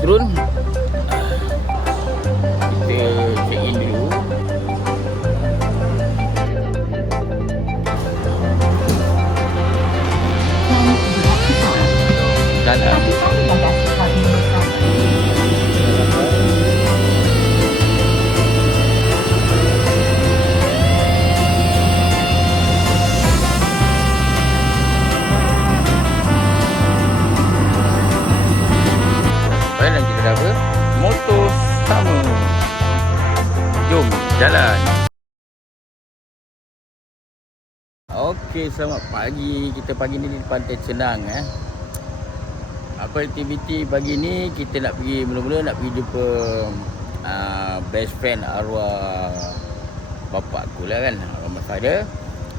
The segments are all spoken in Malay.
turun. Kita check in dulu. Jalan. Dan kita dah apa? Motor sama. Jom jalan. Okey, selamat pagi. Kita pagi ni di Pantai Cenang Apa aktiviti pagi ni? Kita nak pergi mula-mula nak pergi jumpa best friend arwah bapak aku lah kan, arwah mak saya.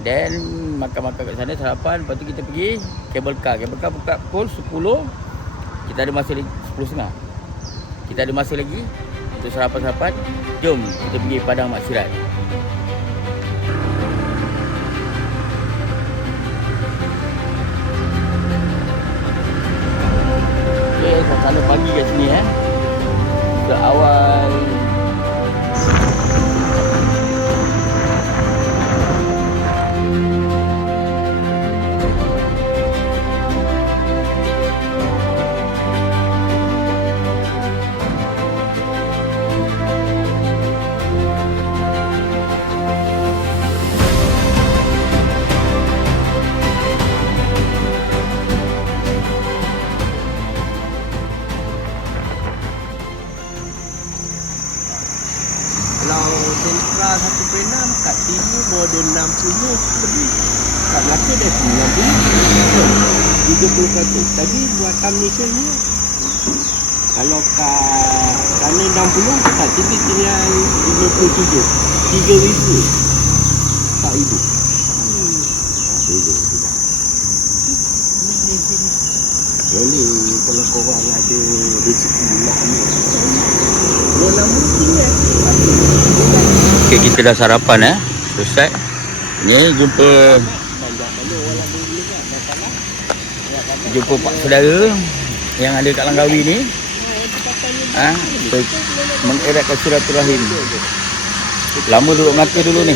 Then makan-makan kat sana sarapan, lepas tu kita pergi cable car. Cable car buka pukul 10. Kita ada masa lagi 10.30. Kita ada masa lagi untuk sarapan-sarapan. Jom kita pergi Padang Maksirat. Okay, suasana pagi kat sini Seawal Kalau sentra 1.6 kat timur baru ada 60 lebih. Kat Melaka dah 90, 30%. Tadi buatan Malaysia ni kalau kat sana 60, kat sini tinggal 57. 3,000. 4,000. Beza. Boleh kalau korang ada rezeki nak ni. Okay, kita dah sarapan selesai. Ni jumpa pak saudara yang ada kat Langkawi ni. Mengeratkan silaturahim. Lama duduk Melaka dulu ni.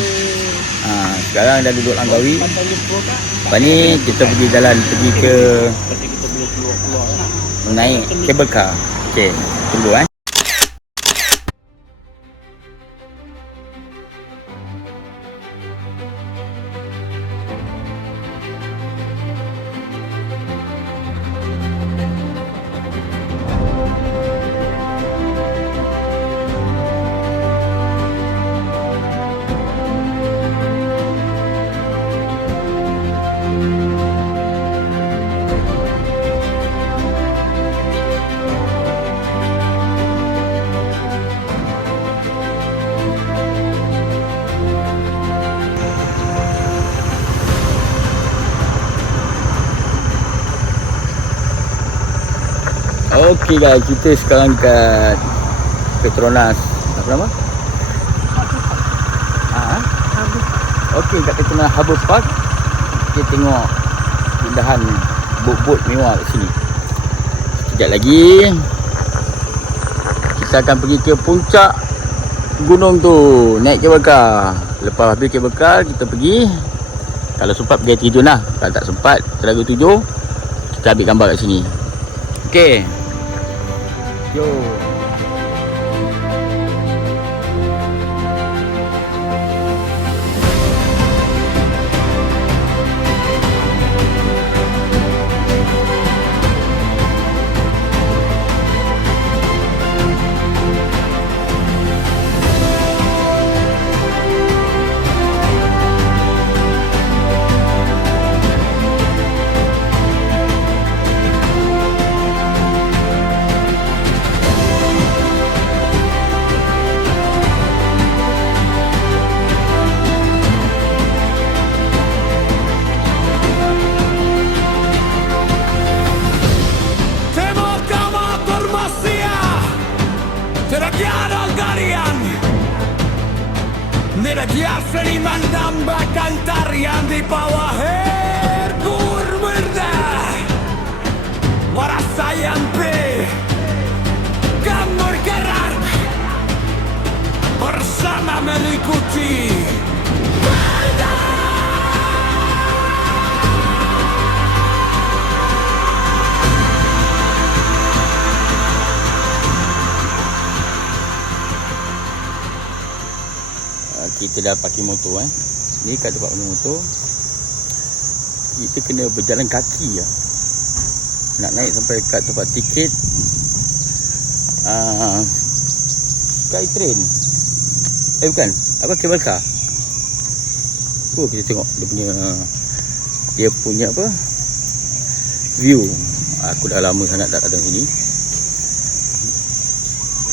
Sekarang dah duduk Langkawi. Lepas ni kita pergi jalan, pergi ke naik cable car. Okey, tunggu Okey guys, kita sekarang kat Petronas. Apa nama? Okey, kat Petronas Harbour Park. Kita tengok keindahan bot-bot mewah kat sini. Sekejap lagi kita akan pergi ke puncak gunung tu, naik cable car. Lepas habis cable car kita pergi, kalau sempat pergi tidur lah. Kalau tak sempat Telaga 7, kita ambil gambar kat sini. Okey. Yo. Neragiarsi mandamba cantarian di bawah air kurmerda Warasayan pe bersama mengikuti. Kita dah parking motor Ni kat tempat parking motor. Kita kena berjalan kaki lah. Nak naik sampai kat tempat tiket Skytrain. Bukan, apa, cable car. Kita tengok dia punya apa, view. Aku dah lama sangat tak datang sini.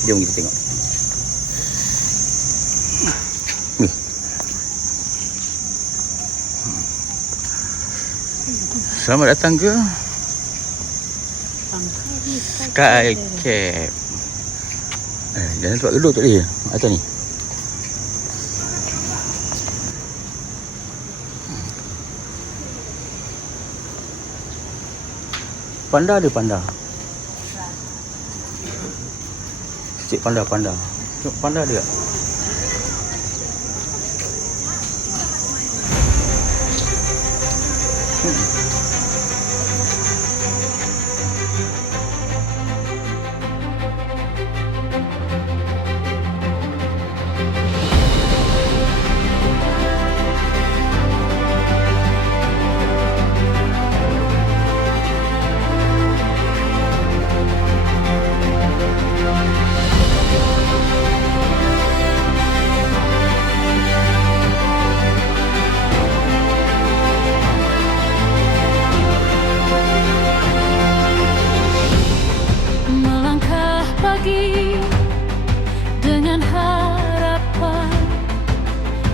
Jom kita tengok. Selamat datang ke Skycap. Jangan tempat gedung tak boleh atas ni. Panda ada panda. Cik panda. Tengok panda ada tak?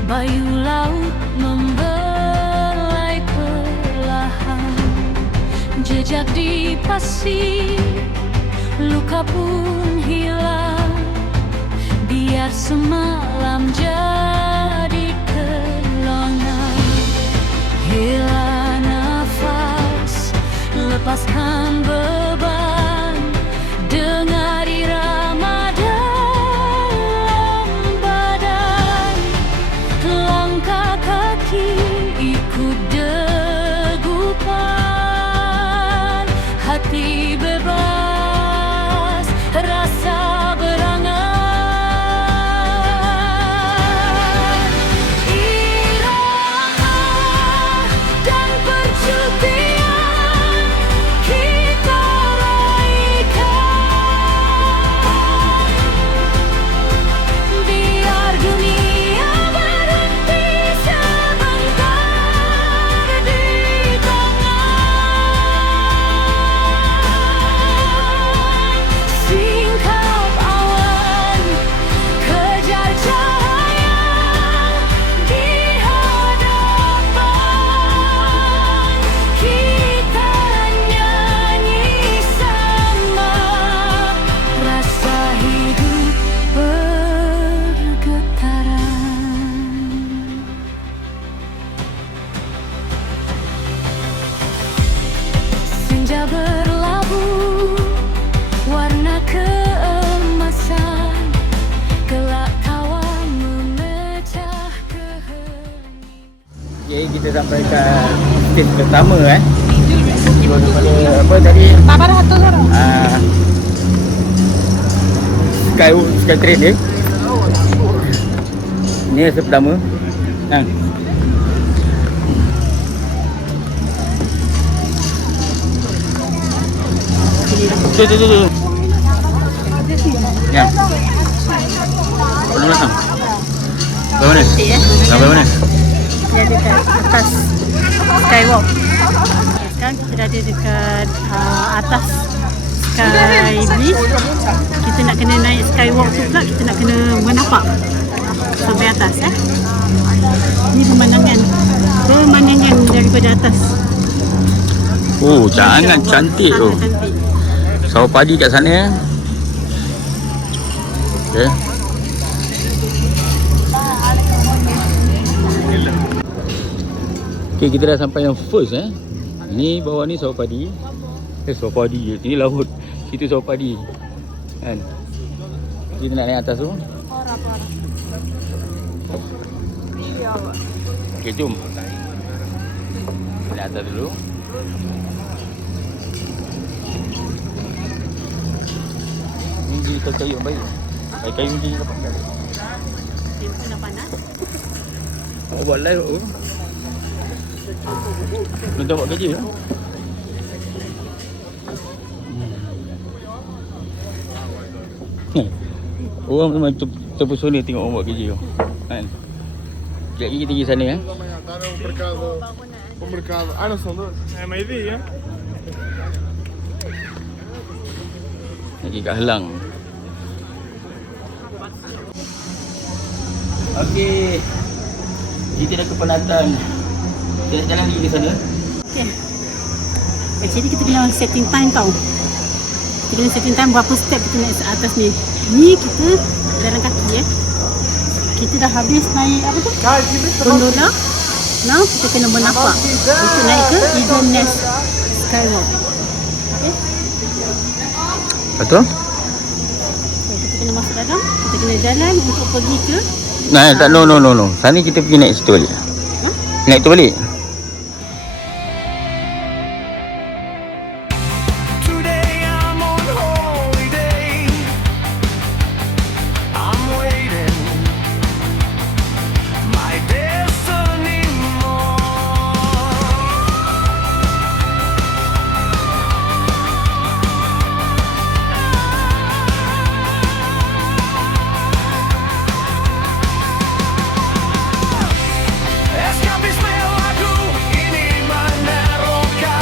Bayu laut membelai perlahan, jejak di pasir, luka pun hilang. Biar semalam jadi kenangan. Hela nafas, lepaskan beban, dengar irama dalam badan. Langkah kaki ikut degupan, hati bebas, rasa berangan. Irama dan percutian kita raikan. Biar dunia berhenti sebentar di tangan. Singkap awan, kejar cahaya di hadapan. Kita nyanyi sama, rasa hidup bergetaran. Senja berlabuh, warna keemasan, gelak tawa memecah keheningan. Okay, kita sampai kat stage pertama daripada apa tadi? Skytrain dia. Ni yang pertama. Tu. Ya. Belum datang. Berapa mana? Berapa mana? Kita ada dekat atas Skywalk. Sekarang kita dah ada dekat atas Sky Beach. Kita nak kena naik Skywalk tu pula, kita nak kena menapak sampai atas. Ini pemandangan daripada atas. Oh, sangat cantik tu. Cantik. Sawah padi kat sana. Okay. Okay, kita dah sampai yang first Ni bawah ni sawah padi. Sawah padi je. Sini laut. Situ sawah padi. Kan? Kita nak naik atas tu. Okey, jom. Kita atas dulu. Ni jadi kayu yang baik. Kayu ni dapat tak? Yang kena panas. Awak buat live apa? Minta buat kerja lah. Orang memang terpesona tengok orang buat kerja tu. Kan? Sekejap lagi kita pergi sana eh. O mercado. Ah, não são dois? É meio-dia. Lagi kat Helang. Okey. Kita dah ke Penatan. Kita nak jalan pergi ke sana. Okay. Jadi kita kena setting time tau. Kita kena setting time berapa step kita naik atas ni. Ni kita jalan kaki Kita dah habis naik apa tu? Gondola. Now kita kena menapak untuk naik ke Eagle Nest Skywalk. Okay. Betul? So, kita kena masuk dalam. Kita kena jalan untuk pergi ke Nah, tak, no. Sana kita pergi naik situ balik. Naik tu balik. Today I'm on holiday. I'm waiting. My destiny more. Escapisme lagu ini meneroka.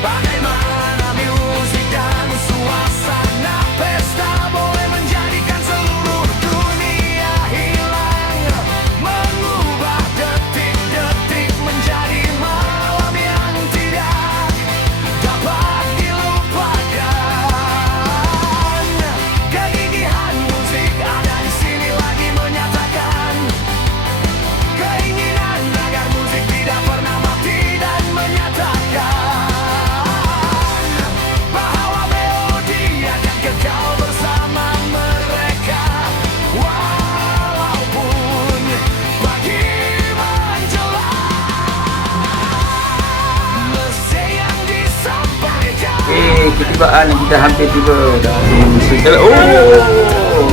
Bagaimana musik dan suasana pesta boleh menjadikan seluruh dunia hilang. Mengubah detik-detik menjadi malam yang tidak dapat dilupakan. Kegigihan musik ada di sini lagi menyatakan keinginan agar musik tidak pernah mati dan menyatakan bahwa melodi akan kekal bersama mereka walaupun pagi menjelang. Mesti yang disampaikan Okey, ketibaan kita hampir tiba dah. Oh.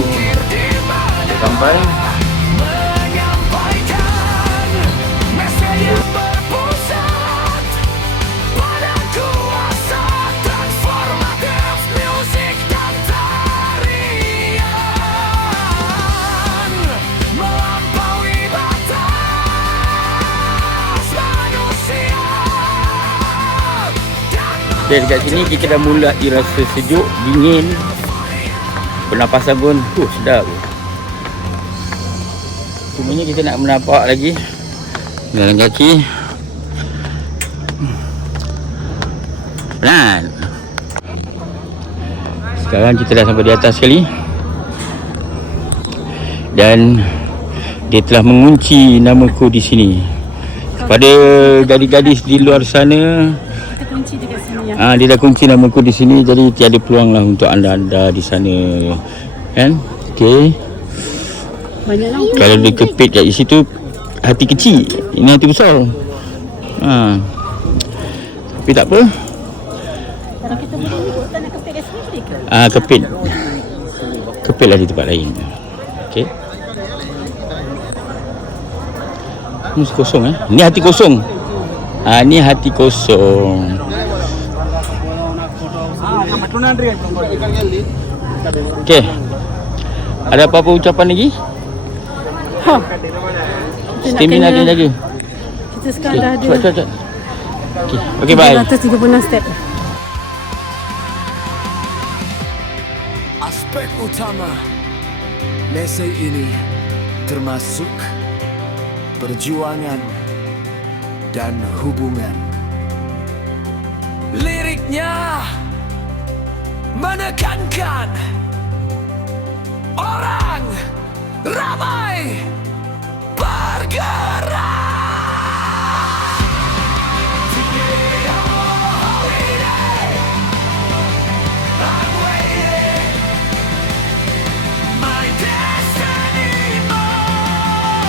Sampai. menyampaikan mesej yang berpusat pada kuasa transformatif musik dan tarian melampaui batas manusia dan Okay, dekat sini kita dah mula dirasa sejuk, dingin. Pernafasan pun sedap. Cumanya kita nak menapak lagi jalan kaki. Pelan. Sekarang kita dah sampai di atas sekali. Dan dia telah mengunci namaku di sini. Kepada gadis-gadis di luar sana, kita kunci dekat sini ya. dia dah kunci namaku di sini, jadi tiada peluang lah untuk anda di sana. Kan? Okey. Banyak lampu. Kalau dia kepit kat situ, hati kecil. Ini hati besar. Tapi tak apa. Kalau kita boleh ni kita nak kepit kat sini boleh ke? Kepit. Kepitlah di tempat lain. Okey. Ini kosong Ni hati kosong. Ni hati kosong. Okey. Ada apa-apa ucapan lagi? Kita nak Stamina kena- dia jaga. Kita sekarang dah ada Cepat. Okey, bye. 336 step. aspek utama mesej ini termasuk perjuangan dan hubungan. Liriknya menekankan orang ramai bergerak. My destiny more.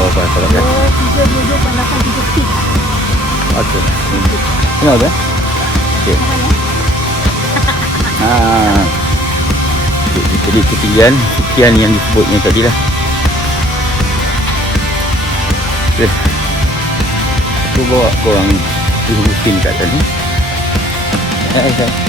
bawah kalau kan. 3 pandasan 3 feet. Okey. Tengok dah. Okey. Jadi ketinggian sekian yang disebutnya tadi lah. Okey. Aku bawa korang pergi musim kat atas ni. Hai.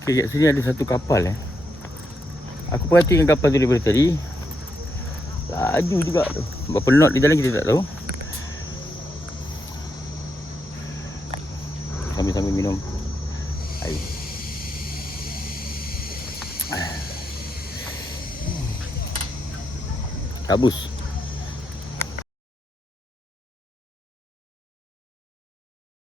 Okay, kat sini ada satu kapal Aku perhatikan kapal tu daripada tadi. Laju juga tu. Berapa knot di dalam kita tak tahu. Sambil-sambil minum air. Kabus.